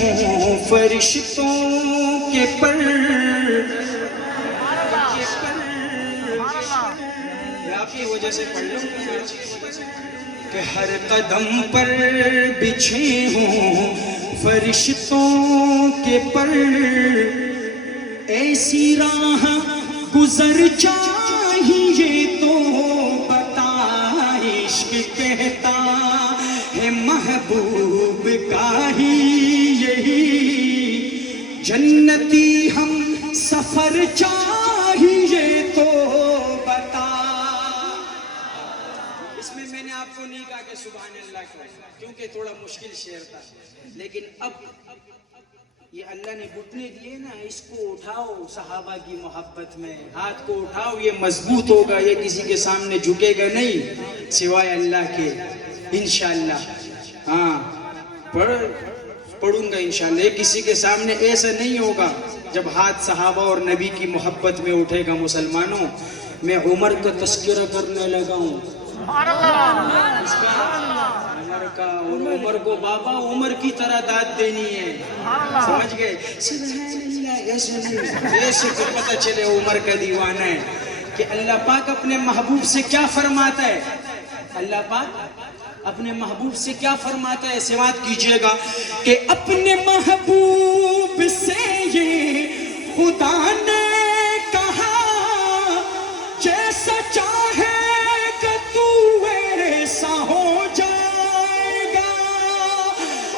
ہوں فرشتوں کے پر، آپ کی وجہ سے پڑھ لوں کہ ہر قدم پر بچھے ہوں فرشتوں کے پر، ایسی راہ گزر چاہیے تو بتا، عشق کہتا ہے محبوب کا ہی یہی، جنتی ہم سفر چاہیے تو بتا۔ اس میں نے آپ کو نہیں کہا کہ سبحان اللہ کو، کیونکہ تھوڑا مشکل شعر تھا، لیکن اب یہ اللہ نے گھٹنے دیے نا، اس کو اٹھاؤ صحابہ کی محبت میں، ہاتھ کو اٹھاؤ، یہ مضبوط ہوگا، یہ کسی کے سامنے جھکے گا نہیں سوائے اللہ کے انشاءاللہ۔ ہاں پڑھوں گا انشاءاللہ، یہ کسی کے سامنے ایسا نہیں ہوگا جب ہاتھ صحابہ اور نبی کی محبت میں اٹھے گا۔ مسلمانوں، میں عمر کا تذکرہ کرنے لگا ہوں، عمر کا، اور عمر کو بابا عمر کی طرح داد دینی ہے، سمجھ گئے؟ سبحان اللہ، ایسے نہیں، ایسے پھر پتہ چلے عمر کا دیوانہ ہے کہ اللہ پاک اپنے محبوب سے کیا فرماتا ہے۔ اللہ پاک اپنے محبوب سے کیا فرماتا ہے، سماعت کیجئے گا کہ اپنے محبوب سے یہ خدا نے کہا، جیسا چاہے کہ تو ایسا ہو جائے گا،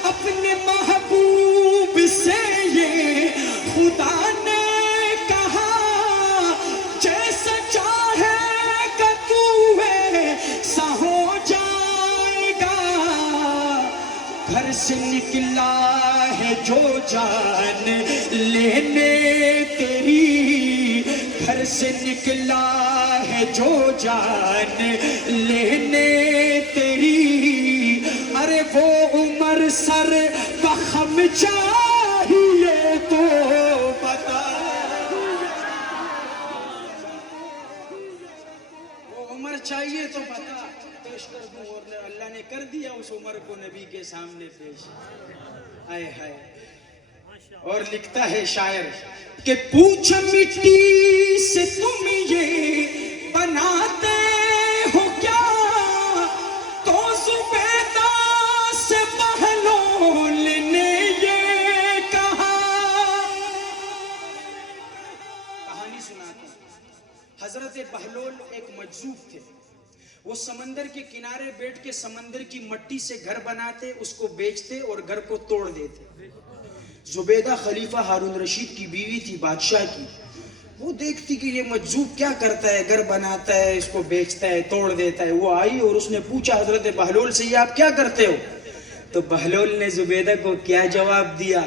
اپنے محبوب سے یہ خدا نے کہا، جیسا چاہے کہ تو ایسا ہو جائے گا، گھر سے نکلا ہے جو جان لینے تیری، گھر سے نکلا ہے جو جان لینے تیری، ارے وہ عمر سر بخم چاہیے تو بتا، وہ عمر چاہیے تو بتا، پیش کر دوں، اور اللہ نے کر دیا اس عمر کو نبی کے سامنے پیش۔ آئے ہائے، اور لکھتا ہے شاعر کہ پوچھ مٹی سے تم یہ بناتے ہو کیا، تو زبیدہ سے بہلول نے یہ کہا۔ کہانی سناتا ہوں، حضرت بہلول ایک مجذوب تھے، وہ سمندر کے کنارے بیٹھ کے سمندر کی مٹی سے گھر بناتے، اس کو بیچتے اور گھر کو توڑ دیتے۔ زبیدہ خلیفہ ہارون رشید کی بیوی تھی، بادشاہ کی، وہ دیکھتی کہ یہ مجذوب کیا کرتا ہے، گھر بناتا ہے، اس کو بیچتا ہے، توڑ دیتا ہے۔ وہ آئی اور اس نے پوچھا حضرت بہلول سے، یہ آپ کیا کرتے ہو؟ تو بہلول نے زبیدہ کو کیا جواب دیا؟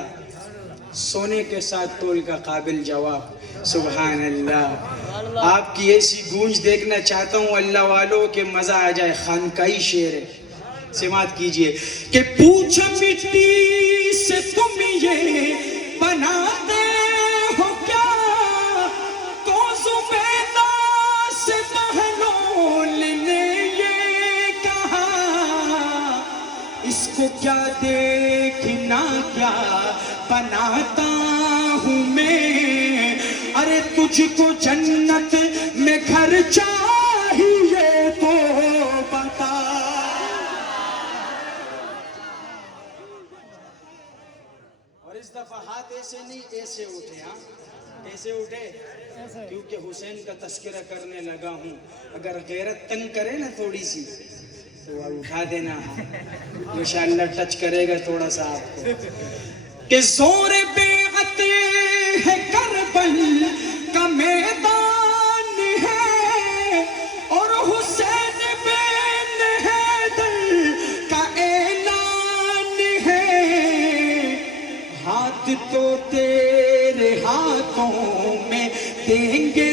سونے کے ساتھ تول کا قابل جواب۔ سبحان اللہ، آپ کی ایسی گونج دیکھنا چاہتا ہوں اللہ والوں کہ مزہ آ جائے، خانقاہی شعر ہے، سماعت کیجئے کہ پوچھ مٹی سے تم یہ بناتے ہو کیا، تو زبیدہ سے بہلول نے یہ کہا، اس کو کیا دیکھنا کیا بناتا ہوں میں، ارے تجھ کو جنت میں گھر چاہیے تو بتا۔ اور اس دفعہ ہاتھ ایسے نہیں، ایسے اٹھے، ہاں ایسے اٹھے، کیونکہ حسین کا تذکرہ کرنے لگا ہوں۔ اگر غیرت تنگ کرے نا تھوڑی سی تو اٹھا دینا، انشاءاللہ ٹچ کرے گا تھوڑا سا آپ کو، کہ زور بیعت ہے کربل کا میدان ہے، اور حسین بن حیدر کا اعلان ہے، ہاتھ تو تیرے ہاتھوں میں دیں گے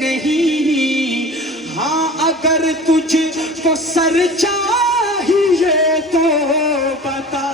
نہیں، ہاں اگر تجھ کو سر چاہیے تو بتا۔